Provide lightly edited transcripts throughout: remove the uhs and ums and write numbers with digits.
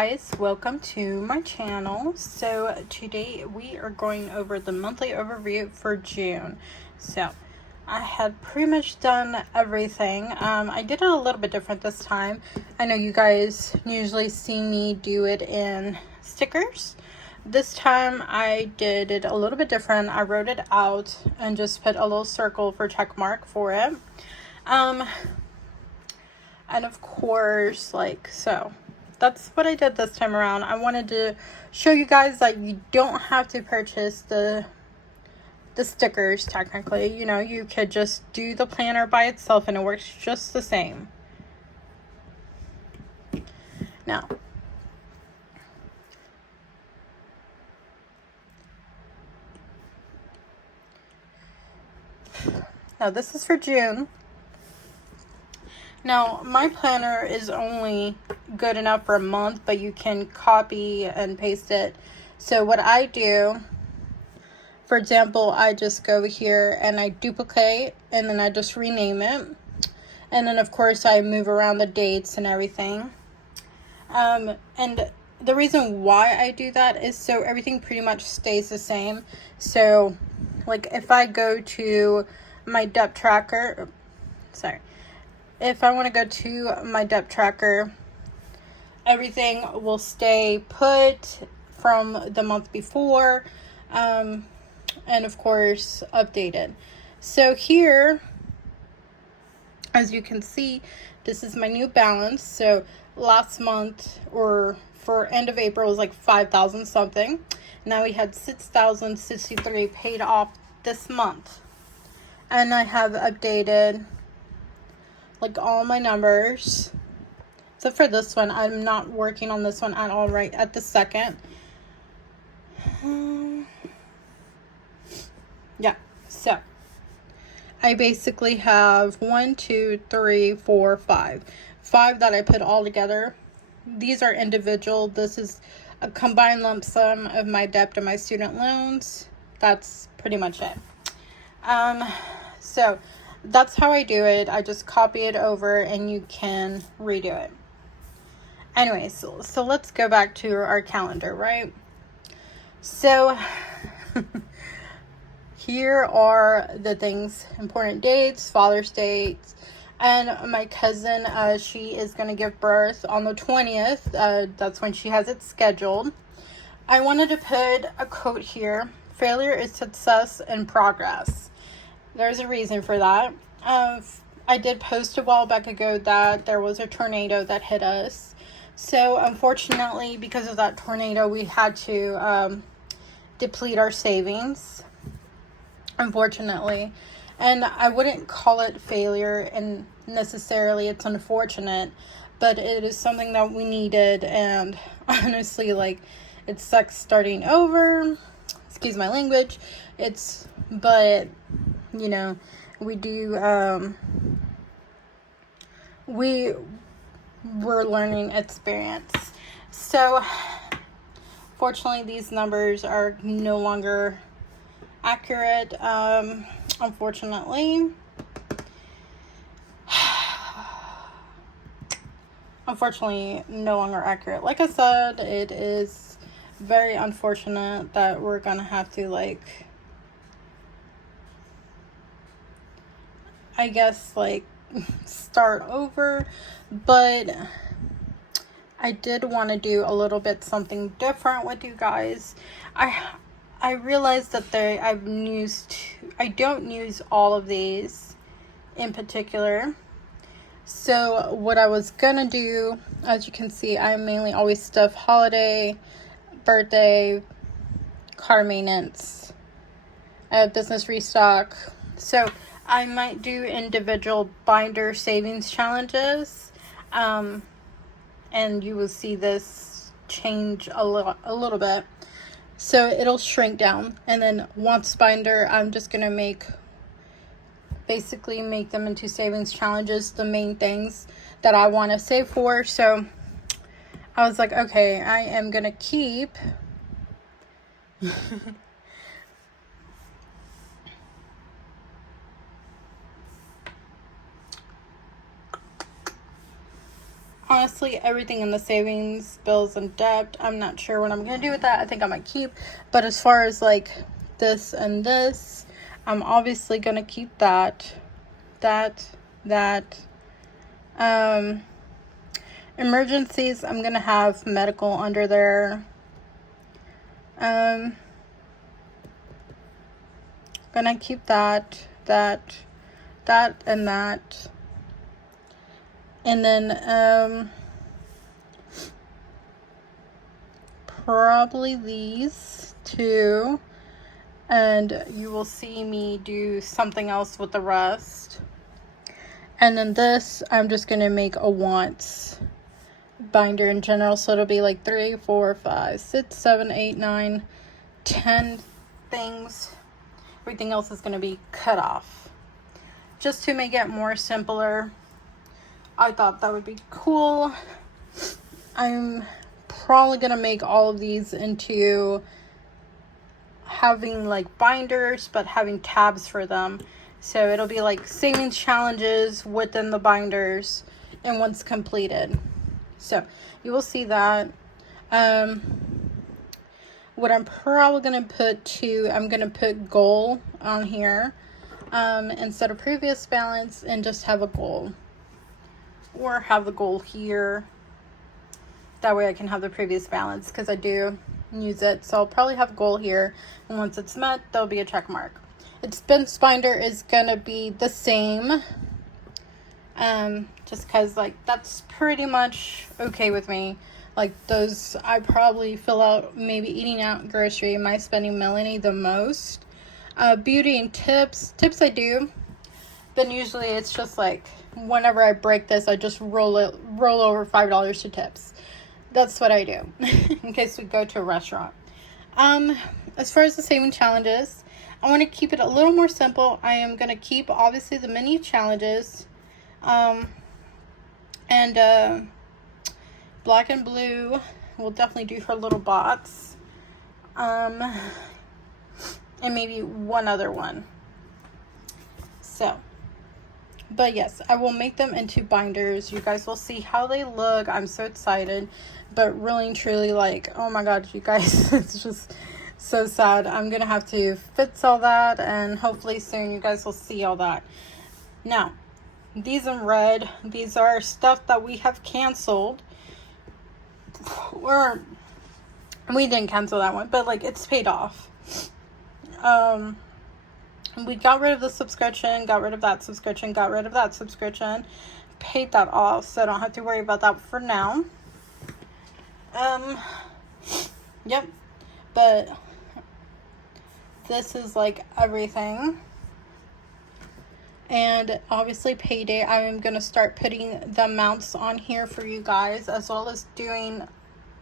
guys, welcome to my channel. So today we are going over the monthly overview for June. So I had pretty much done everything. I did it a little bit different this time. I know you guys usually see me do it in stickers. This time I did it a little bit different. I wrote it out and just put a little circle for check mark for it. And of course, so that's what I did this time around. I wanted to show you guys that you don't have to purchase the stickers technically. You know, you could just do the planner by itself and it works just the same. Now this is for June. Now, my planner is only good enough for a month, but you can copy and paste it. So what I do, for example, I just go here and I duplicate and then I just rename it. And then, of course, I move around the dates and everything. And the reason why I do that is so everything pretty much stays the same. So, like, if I go to my depth tracker, if I want to go to my depth tracker, everything will stay put from the month before, and of course updated. So here, as you can see, this is my new balance. So last month, or for end of April, was like 5,000 something. Now we had 6,063 paid off this month, and I have updated like all my numbers, except for this one. I'm not working on this one at all right at the second. Yeah, so I basically have 1, 2, 3, 4, 5 that I put all together. These are individual. This is a combined lump sum of my debt and my student loans. That's pretty much it. So that's how I do it. I just copy it over and you can redo it. Anyway, so let's go back to our calendar, right? So here are the things: important dates, Father's Day, and my cousin, she is going to give birth on the 20th. That's when she has it scheduled. I wanted to put a quote here: failure is success in progress. There's a reason for that. I did post a while back ago that there was a tornado that hit us. So unfortunately, because of that tornado, we had to deplete our savings, unfortunately. And I wouldn't call it failure, and necessarily it's unfortunate, but it is something that we needed. And honestly, like, it sucks starting over. Excuse my language. But you know, we do, we were learning experience. So fortunately, these numbers are no longer accurate, unfortunately. Unfortunately, no longer accurate. Like I said, it is very unfortunate that we're gonna have to, like, I guess, like, start over. But I did want to do a little bit something different with you guys. I realized that I don't use all of these in particular. So what I was gonna do, as you can see, I mainly always stuff holiday, birthday, car maintenance, business restock. So I might do individual binder savings challenges, and you will see this change a little bit. So it'll shrink down, and then once binder, I'm just gonna basically make them into savings challenges, the main things that I want to save for. So I was like, okay, I am gonna keep honestly, everything in the savings, bills, and debt, I'm not sure what I'm going to do with that. I think I might keep. But as far as like this and this, I'm obviously going to keep that. Emergencies, I'm going to have medical under there. Gonna keep that, and that. And then, probably these two. And you will see me do something else with the rest. And then this, I'm just going to make a wants binder in general. So it'll be like 3, 4, 5, 6, 7, 8, 9, 10 things. Everything else is going to be cut off. Just to make it more simpler. I thought that would be cool. I'm probably going to make all of these into having like binders, but having tabs for them. So it'll be like savings challenges within the binders and once completed. So you will see that. What I'm probably going to put to, I'm going to put goal on here instead of previous balance, and just have a goal. Or have the goal here. That way I can have the previous balance because I do use it. So I'll probably have a goal here. And once it's met, there'll be a check mark. Expense binder is going to be the same. Just because like that's pretty much okay with me. Like those, I probably fill out maybe eating out, grocery, my spending Melanie the most. Beauty and tips I do. But usually it's just like whenever I break this, I just roll over $5 to tips. That's what I do in case we go to a restaurant. As far as the saving challenges, I want to keep it a little more simple. I am going to keep obviously the mini challenges, and black and blue we'll definitely do for little bots, and maybe one other one. So, but yes, I will make them into binders. You guys will see how they look. I'm so excited, but really and truly, like, oh my god, you guys, it's just so sad. I'm gonna have to fix all that, and hopefully soon you guys will see all that. Now, these in red, these are stuff that we have canceled, or we didn't cancel that one, but like it's paid off. We got rid of the subscription, got rid of that subscription, got rid of that subscription, paid that off, so I don't have to worry about that for now. Yep, but this is like everything. And obviously payday, I am going to start putting the amounts on here for you guys, as well as doing,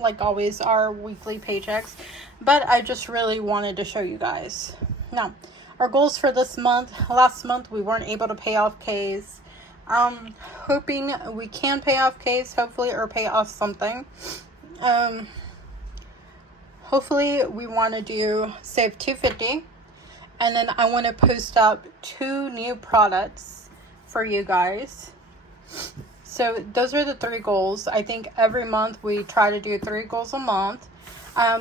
like always, our weekly paychecks. But I just really wanted to show you guys. Now, our goals for this month, last month we weren't able to pay off K's. Hoping we can pay off K's, hopefully, or pay off something. Hopefully we want to do save $250. And then I want to post up 2 new products for you guys. So those are the 3 goals. I think every month we try to do 3 goals a month.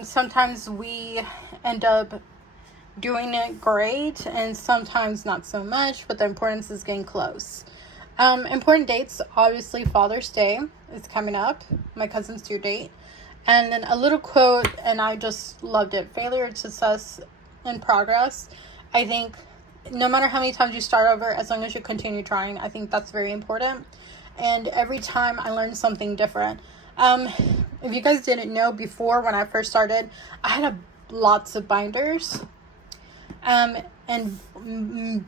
Sometimes we end up doing it great, and sometimes not so much, but the importance is getting close. Important dates, obviously Father's Day is coming up, my cousin's due date. And then a little quote, and I just loved it. Failure is success in progress. I think no matter how many times you start over, as long as you continue trying, I think that's very important. And every time I learned something different. If you guys didn't know, before when I first started, I had lots of binders. And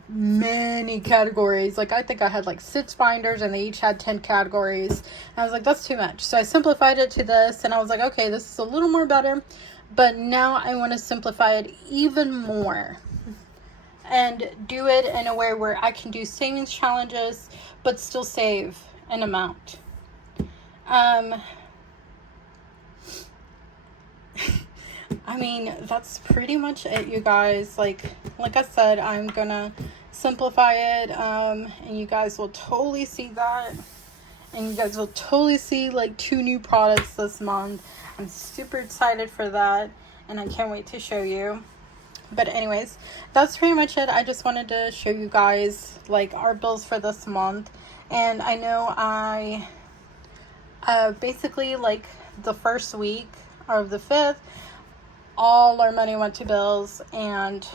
many categories. Like I think I had like 6 binders, and they each had 10 categories. And I was like, that's too much. So I simplified it to this, and I was like, okay, this is a little more better. But now I want to simplify it even more. And do it in a way where I can do savings challenges, but still save an amount. I mean, that's pretty much it, you guys. Like I said, I'm gonna simplify it, and you guys will totally see that. And you guys will totally see like 2 new products this month. I'm super excited for that, and I can't wait to show you. But anyways, that's pretty much it. I just wanted to show you guys like our bills for this month. And I know I basically like the first week of the 5th, all our money went to bills, and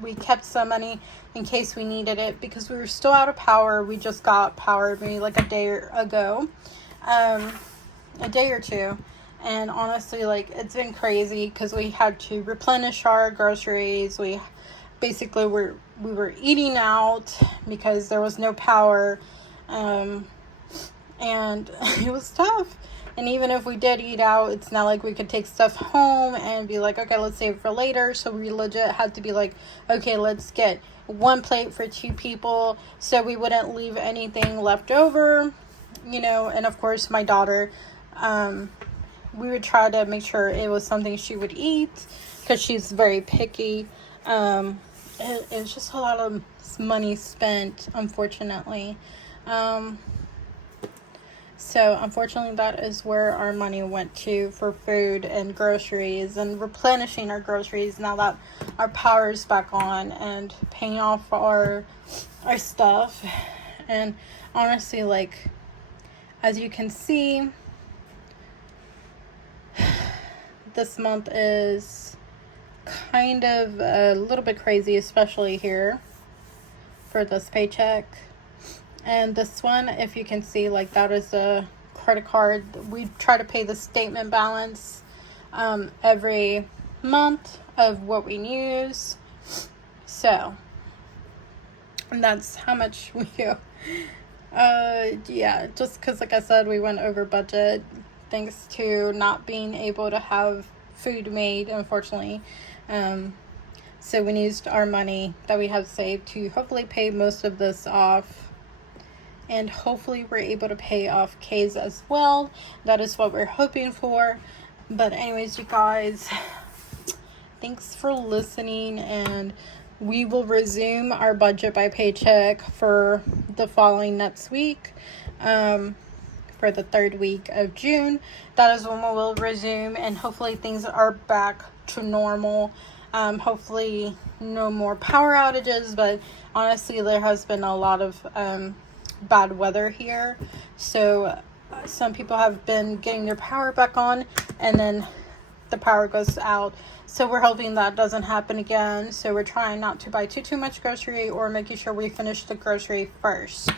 we kept some money in case we needed it because we were still out of power. We just got power maybe like a day ago, a day or two. And honestly, like, it's been crazy because we had to replenish our groceries. We basically we were eating out because there was no power, and it was tough. And even if we did eat out, it's not like we could take stuff home and be like, okay, let's save it for later. So we legit had to be like, okay, let's get 1 plate for 2 people so we wouldn't leave anything left over, you know. And of course, my daughter, we would try to make sure it was something she would eat because she's very picky. It's just a lot of money spent, unfortunately. So unfortunately, that is where our money went to for food and groceries and replenishing our groceries now that our power is back on, and paying off our stuff. And honestly, like, as you can see, this month is kind of a little bit crazy, especially here for this paycheck. And this one, if you can see, like, that is a credit card. We try to pay the statement balance every month of what we use. So, and that's how much we do. Yeah, just because, like I said, we went over budget thanks to not being able to have food made, unfortunately. So we used our money that we have saved to hopefully pay most of this off. And hopefully we're able to pay off Kay's as well. That is what we're hoping for. But anyways, you guys, thanks for listening. And we will resume our budget by paycheck for the following next week. For the 3rd week of June. That is when we will resume. And hopefully things are back to normal. Hopefully no more power outages. But honestly, there has been a lot of bad weather here, so some people have been getting their power back on and then the power goes out. So we're hoping that doesn't happen again. So we're trying not to buy too much grocery, or making sure we finish the grocery first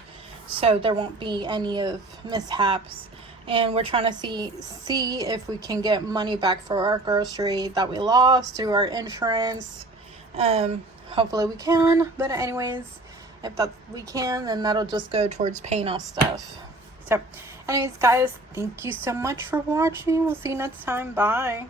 so there won't be any of mishaps. And we're trying to see if we can get money back for our grocery that we lost through our insurance. Hopefully we can, but anyways, if that we can, then that'll just go towards paying off stuff. So anyways, guys, thank you so much for watching. We'll see you next time. Bye.